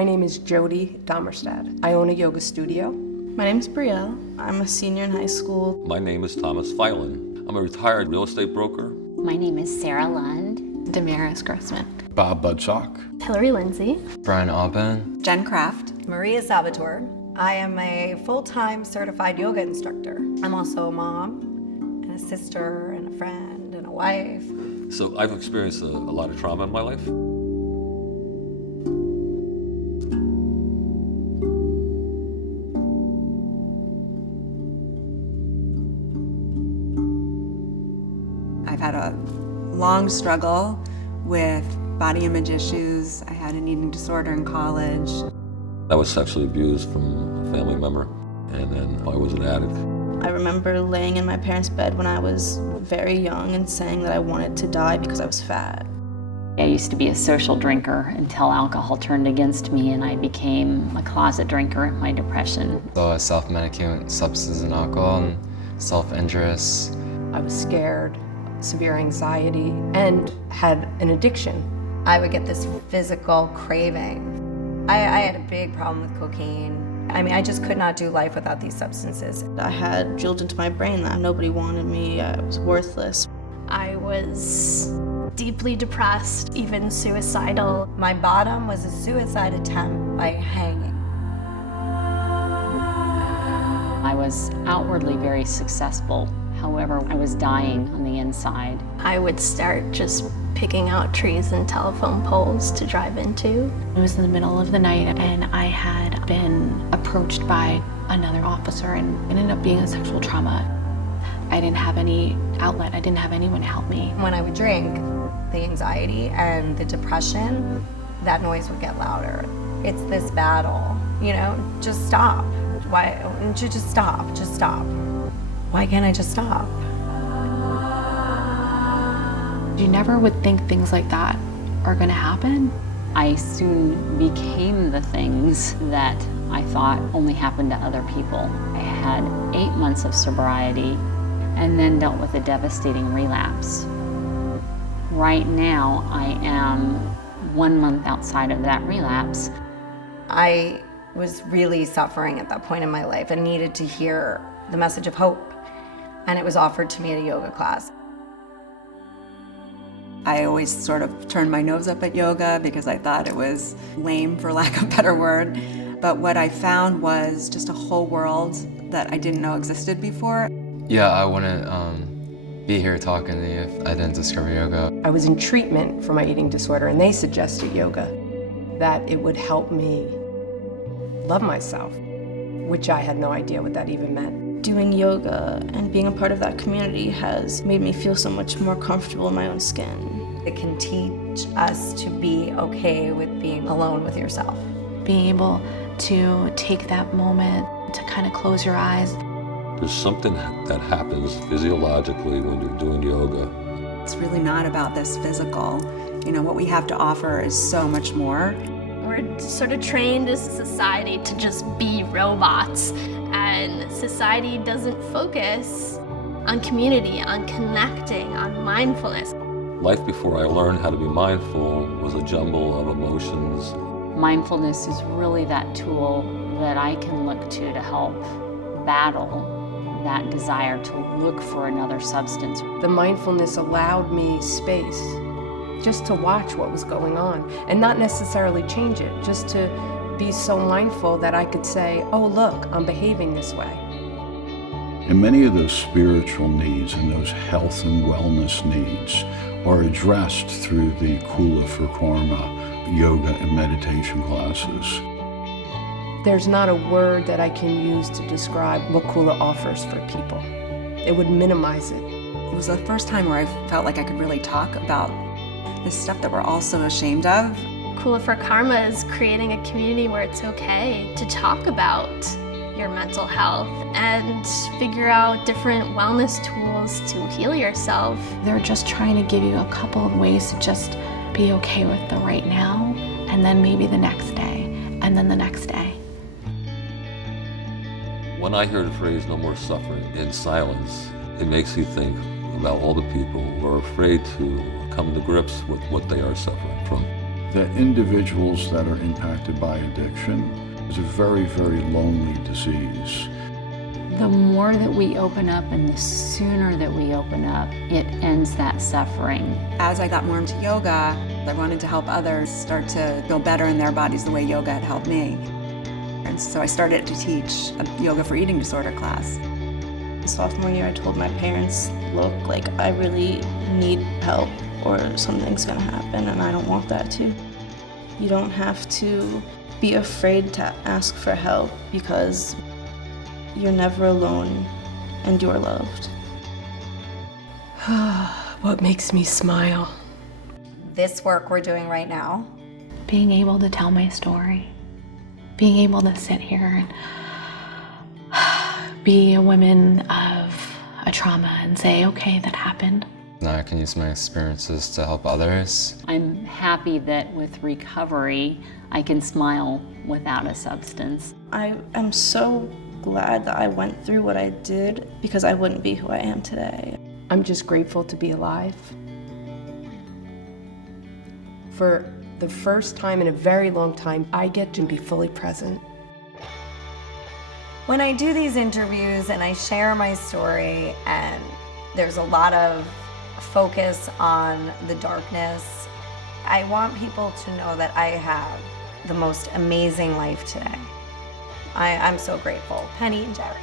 My name is Jody Domerstad. I own a yoga studio. My name is Brielle. I'm a senior in high school. My name is Filan. I'm a retired real estate broker. My name is Sarah Lund. Demaris Grossman. Bob Budsock. Hillary Lindsay. Brian Aubin. Jen Kraft. Maria Salvatore. I am a full-time certified yoga instructor. I'm also a mom and a sister and a friend and a wife. So I've experienced a lot of trauma in my life. I've had a long struggle with body image issues. I had an eating disorder in college. I was sexually abused from a family member, and then I was an addict. I remember laying in my parents' bed when I was very young and saying that I wanted to die because I was fat. I used to be a social drinker until alcohol turned against me and I became a closet drinker in my depression. So I self-medicate with substances and alcohol and self-injurious. I was scared, severe anxiety, and had an addiction. I would get this physical craving. I had a big problem with cocaine. I mean, I just could not do life without these substances. I had drilled into my brain that nobody wanted me, I was worthless. I was deeply depressed, even suicidal. My bottom was a suicide attempt by hanging. I was outwardly very successful. However, I was dying on the inside. I would start just picking out trees and telephone poles to drive into. It was in the middle of the night and I had been approached by another officer and it ended up being a sexual trauma. I didn't have any outlet. I didn't have anyone to help me. When I would drink, the anxiety and the depression, that noise would get louder. It's this battle, you know, just stop. Why don't you just stop? Just stop. Why can't I just stop? You never would think things like that are gonna happen. I soon became the things that I thought only happened to other people. I had 8 months of sobriety and then dealt with a devastating relapse. Right now, I am 1 month outside of that relapse. I was really suffering at that point in my life and needed to hear the message of hope. And it was offered to me at a yoga class. I always sort of turned my nose up at yoga because I thought it was lame, for lack of a better word. But what I found was just a whole world that I didn't know existed before. Yeah, I wouldn't be here talking to you if I didn't discover yoga. I was in treatment for my eating disorder and they suggested yoga, that it would help me love myself, which I had no idea what that even meant. Doing yoga and being a part of that community has made me feel so much more comfortable in my own skin. It can teach us to be okay with being alone with yourself. Being able to take that moment to kind of close your eyes. There's something that happens physiologically when you're doing yoga. It's really not about this physical. You know, what we have to offer is so much more. We're sort of trained as a society to just be robots, and society doesn't focus on community, on connecting, on mindfulness. Life before I learned how to be mindful was a jumble of emotions. Mindfulness is really that tool that I can look to help battle that desire to look for another substance. The mindfulness allowed me space just to watch what was going on and not necessarily change it, just to be so mindful that I could say, oh look, I'm behaving this way. And many of those spiritual needs and those health and wellness needs are addressed through the kulaforkarma yoga and meditation classes. There's not a word that I can use to describe what Kula offers for people. It would minimize it. It was the first time where I felt like I could really talk about this stuff that we're all so ashamed of. Kulaforkarma is creating a community where it's okay to talk about your mental health and figure out different wellness tools to heal yourself. They're just trying to give you a couple of ways to just be okay with the right now, and then maybe the next day, and then the next day. When I hear the phrase "no more suffering" in silence, it makes you think about all the people who are afraid to come to grips with what they are suffering from. that individuals that are impacted by addiction is a very, very lonely disease. The more that we open up and the sooner that we open up, it ends that suffering. As I got more into yoga, I wanted to help others start to feel better in their bodies the way yoga had helped me. And so I started to teach a yoga for eating disorder class. Sophomore year, I told my parents, look, like, I really need help or something's gonna happen, and I don't want that to. You don't have to be afraid to ask for help because you're never alone and you're loved. What makes me smile? This work we're doing right now. Being able to tell my story, being able to sit here and be a woman of a trauma and say, okay, that happened. Now I can use my experiences to help others. I'm happy that with recovery, I can smile without a substance. I am so glad that I went through what I did because I wouldn't be who I am today. I'm just grateful to be alive. For the first time in a very long time, I get to be fully present. When I do these interviews and I share my story, and there's a lot of focus on the darkness, I want people to know that I have the most amazing life today. I'm so grateful. Penny and Jerry.